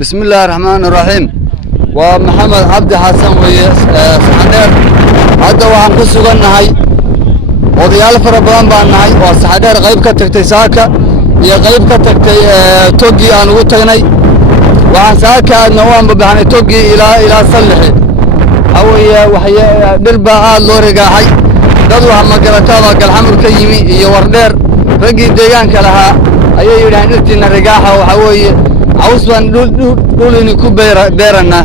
بسم الله الرحمن الرحيم ومحمد عبد حسن وسحدير هذا وعن قصة النهاي وضيال فربان بالنهاي وسحدير غيب كتكتي ساكا يا غيب كتكتي توجي أنا وتغني وعن ساكا نوام ببحني توجي إلى صلحي أو وحي دربا لوري حي دادو هم قرطابا كالحمر كيمي يوردير رقي ديغان كلها أيه يرحن إرتنا رقاحة وحوي عوصبان دول إني كو بيرنا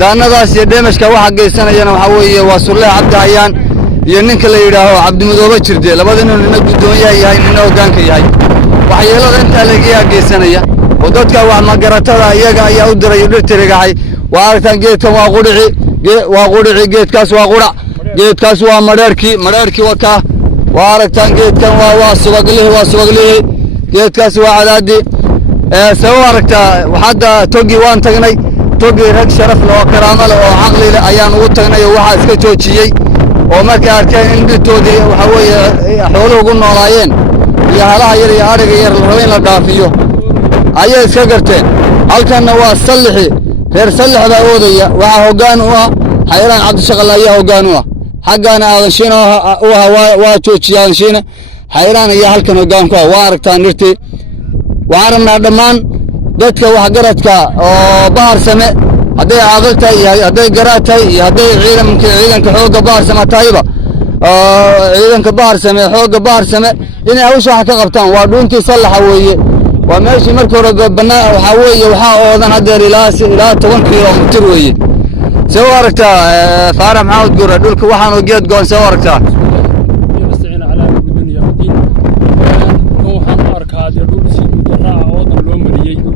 دانا داس يدمشك واحد قيسانا ينا وحوي واسر الله عبد عيان يننك اللي يراهو عبد مدوبة جردي لبادنا ننقل الدنيا يهي ننو قانك يهي وحيالو انت لقيا قيسانا يا ودودك واحد ما قرطابا اياقا ايا ودر يدرتي رقاحي وعارتان قيتكم واقورعي قيت كاس واقورع قيت كاس ومراركي وكا وعارتان قيتكم واسوغليه قيت كاس وعدادي سوى ركتا وحدا توقي وان تغني توقي رق شرف لو كرامه لو عقلي ايان ugu tagnay waxa iska joojiyay oo markay arkeen in dhitoodii waxa weeye xoolo ugu noolaayeen iyo halaha yar iyo ariga yar la rabo in la dhaafiyo ayay iska garteen halkana waa salixi reer salix baa oodaya waxa hoggaan u ah xayraan cabdi shaqal ayaa hoggaan u ah xaqana aadan shiina waa joojiyaan shiina xayraan ayaa halkan hoggaan ku ah waa aragtaan nirtii وعرنا دمان دتك وحجرتك بحر سماء هذا عقلتي هذا جراتي هذا عيلم كحوق بحر سماء طيبة عيلم كبحر سماء حوق بحر سماء إن أول شيء حتقبطان وادونتي صلح حويه وماشي مركور بناء وحويه وحاء أذن هذا إلى 10 كيلومتر ويه سواركتا فارم عاود جورا دولك وحنا وجيت جون سواركتا يستعين على الدنيا والدين وحنا أركاد يدور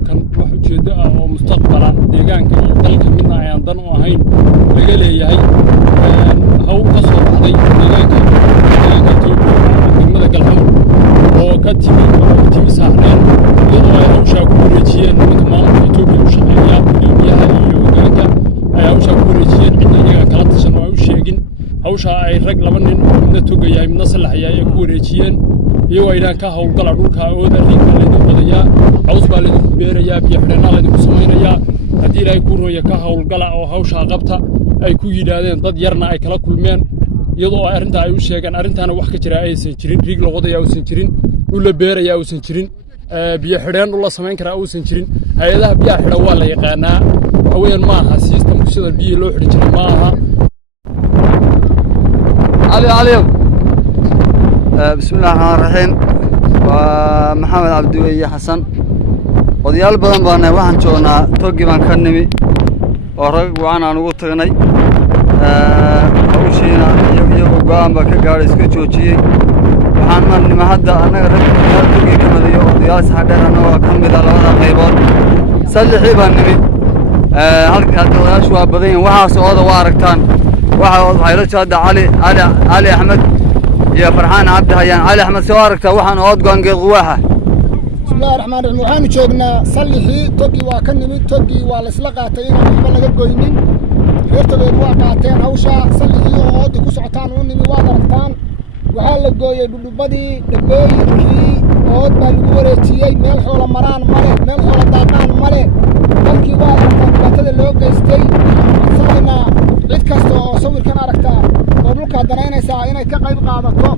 kan wax ujeedo ah oo mustaqbala deegaanka iyo dalka midna ayaan dan u ahayn laga leeyahay hawl ka soo baxday deegaanka degmada galxamur oo ka timi saarneen iyadoo ay hawshaa ku wareejiyeen nimanka maamulka Itoobiya u shaqeeya gudoomiyaha iyo hoggaanka ay hawshaa ku wareejiyeen cidna iyaga kala tashan oo ay u sheegin hawshaa ay rag laba nin oo midna togayahay midna salaxayay ay ku wareejiyeen iyagoo ayaan ka hawlgala dhulka ooda rinka lagu qadayaa عوز بالدين بيريا بيحرنا لديكم سمينيا هدي لا يكون رؤية كهول أو هوش عقبتها أي كوي دادين ضد يرنا أي كلا كل مين يضو أرنت أي وشيء كان أرنت أنا وحكي ترى أي سنترين رجل غضي أو سنترين ولا بيريا أو سنترين بيحرنا والله سمين كرا أو سنترين هذا بيحرنا ولا يقانا أوين معها سيستم كسر بي لوح رجل معها علي بسم الله الرحمن الرحيم ومحمد عبد الوهاب حسن odayaal badan baan waxaan joognaa togi baan ka nimi oo rag aan ugu tagnay hawshiina iyo go'aan baa ka gaaray iska joojiyay waxaan marnimo hadda anaga rag togi ka madayo odayaal saxdheer anagoo ka mid ah labada qaybood salixii baan nimi halka hadda odayaashu waa badan yihiin waxaas ooda waa aragtaan waxa waxay la jeedaa Ali Axmed iyo Farxaan Cabdi Hayaan Ali Axmed soo aragtaa waxaan ood go'aangeed quwaaxa بسم الله الرحمن الرحيم وحنا شوقنا صلحي توقي وكنمي توقي والسلقاتين وحنا لقى جوينين يرتبط واقعتين هوشا صلحي وعود كسعتان ونمي واقعتان وحال جوي بدي جوي كي عود بالوريتي ميل حول مران مره ميل حول دامان مره بلكي واقعتان باتد اللي هو جيستي صلحنا عيد كاستو صور كان أركتا ودلك درينيسا إنay ka qayb qaadato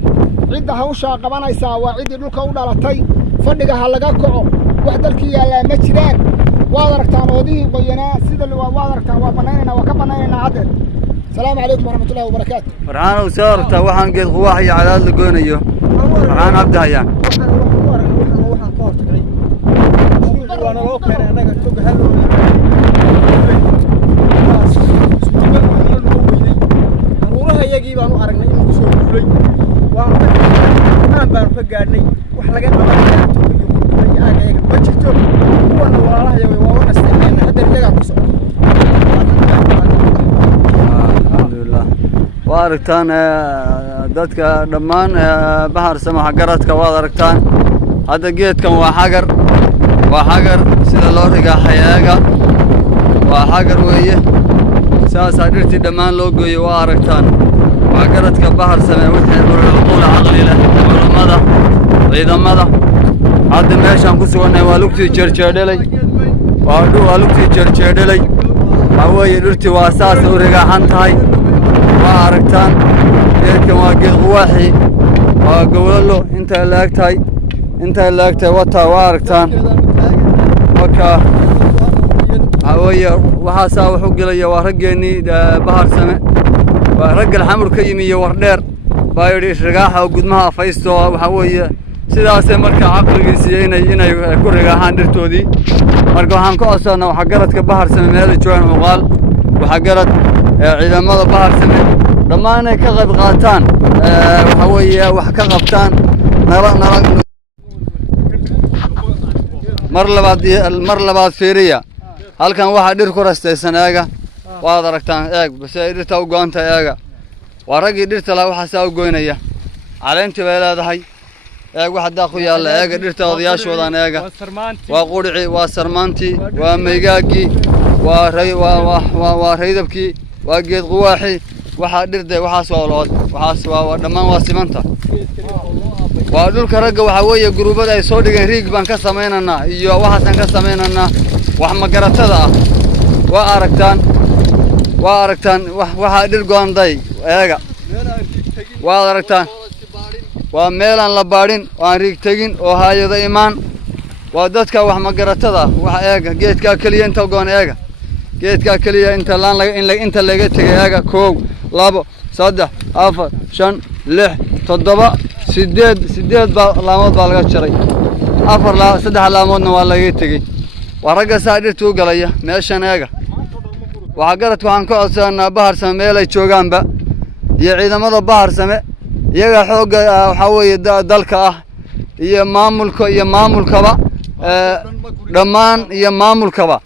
cid hawsha qabanaysa waa cid dhulka u dhalatay fadhiga halaga kaco wax dalkii yaala ma jiraan waad aragtaan oodii qoyana sida waad aragtaan waa banaanayna waa ka banaanayna hadda السلام عليكم ورحمة الله وبركاته فرحان وسارته وحن قد قواحي على اللقونيو فرحان عبد هيان يجيب أنا أرجعني إنه يسوي كلي وأنا بعرف قارني وحلاقي أنا بعرف بجتو هو أنا والله يبي والله استحيل هذا اللي قاعد يسوي الحمد لله واركتان دتك دمان بحر سماح قرتك واركتان هذا جيتكم وحجر سيد الله رجع حياجا وحجر ويه ساسا درتي دمان لوجو واركتان وقرتك بحر سماء وحنا العقول عقلي له علماء عيدا ماذا هذا ماشان كسونا والوقت يشرشر لي waa lugtii jeerjeedhalay waxaa weeye dhirtii waa saas u rigaaxan tahay waa aragtaan geedkan waa geed quwaaxi waa gowlalo intay la eg tahay wataa waa aragtaan wakaa waxaa weeye waxaasaa wuxuu gelaya waa raggeennii bahar same waa raggal xamur ka yimi iyo wardheer baa yidhi isrigaaxa oo gudmaha afaysto waxaa weeye sidaasay marka caqligiisiiyo inay ku rigaaxaan dhirtoodii marka waxaan ka codsannaa waxa garadka bahar same meelay joogaan cuqaal waxa garad ciidamada bahar same dhammaan inay ka qayb qaataan waxaa weeye wax ka qabtaan mar labaad fiiriya halkan waxaa dhir ku rastaysan eega waad aragtaan eeg base ay dhirta u go'an tahay eega waa raggii dhirta lahaa waxaasaa u goynaya caleentii bay leedahay eeg wax haddaa ku yaalla eega dhirta odayaashoodan eega waa qudhicii waa sarmaantii waa maygaaggii waa raydabkii waa geed quwaaxii waxaa dhirday waxaas waa lood waxaas waa dhammaan waa simanta waa dhulka ragga waxaa weeye guruubada ay soo dhigeen riig baan ka samaynanaa iyo waxaasaan ka samaynanaa wax magaratada ah waa aragtaan waxaa dhir go'anday eega waad aragtaan waa meelaan la baadhin oo aan riig tegin oo haayado imaan waa dadka wax magaratada wax eega geedkaa keliya inta go'an eega geedkaa keliya inta inta laga tegay eega 1 2 3 4 5 6 7 8 laamood baa laga jaray 3 laamoodna waa laga tegey waa ragga saa dhirtu u galaya meeshan eega waxa garadku waxaan ka codsannaa bahar same meelay joogaanba iyo ciidamada bahar same iyaga xoogga waxaa weeye dalka ah iyo maamulkaba dhammaan iyo maamulkaba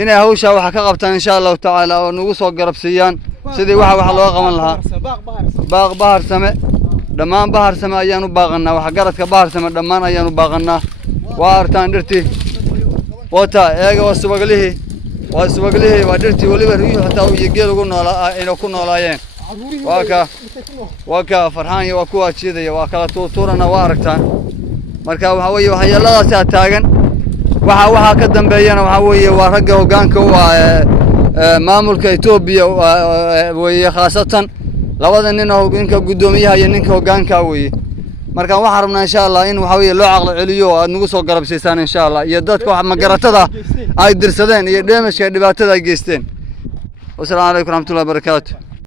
inay hawshaa wax ka qabtaan insha allahu tacaala oo nagu soo garabsiiyaan sidii wax loo qaban lahaa bahar same dhammaan bahar same ayaan u baaqannaa waxa garadka bahar same dhammaan ayaan u baaqannaa waa artaan dhirtii wata eega waa subaglihii waa dhirtii weliba riyuhu xitaa iyo geel ugu noolaa inay ku noolaayeen waa ka farxaan iyo waa kuwaa jiidaya waa kala tuurana waa aragtaan marka waxaa weeye waxyeelladaasaa taagan waxaa ka dambeeyana waxaa weeye waa ragga hoggaanka u ah maamulka Itoobiya weeye khaasatan labada nin oo ninka guddoomiyaha iyo ninka hoggaanka weeye marka waxaan rabnaa insha Allah in waxa weeye loo caqli celiyo aad nagu soo garabsiisaan insha Allah iyo dadka wax magaratada ay dirsadeen iyo damage dhibaatada ay geysteen. Wassalaamu alaykum warahmatullahi wabarakatuh.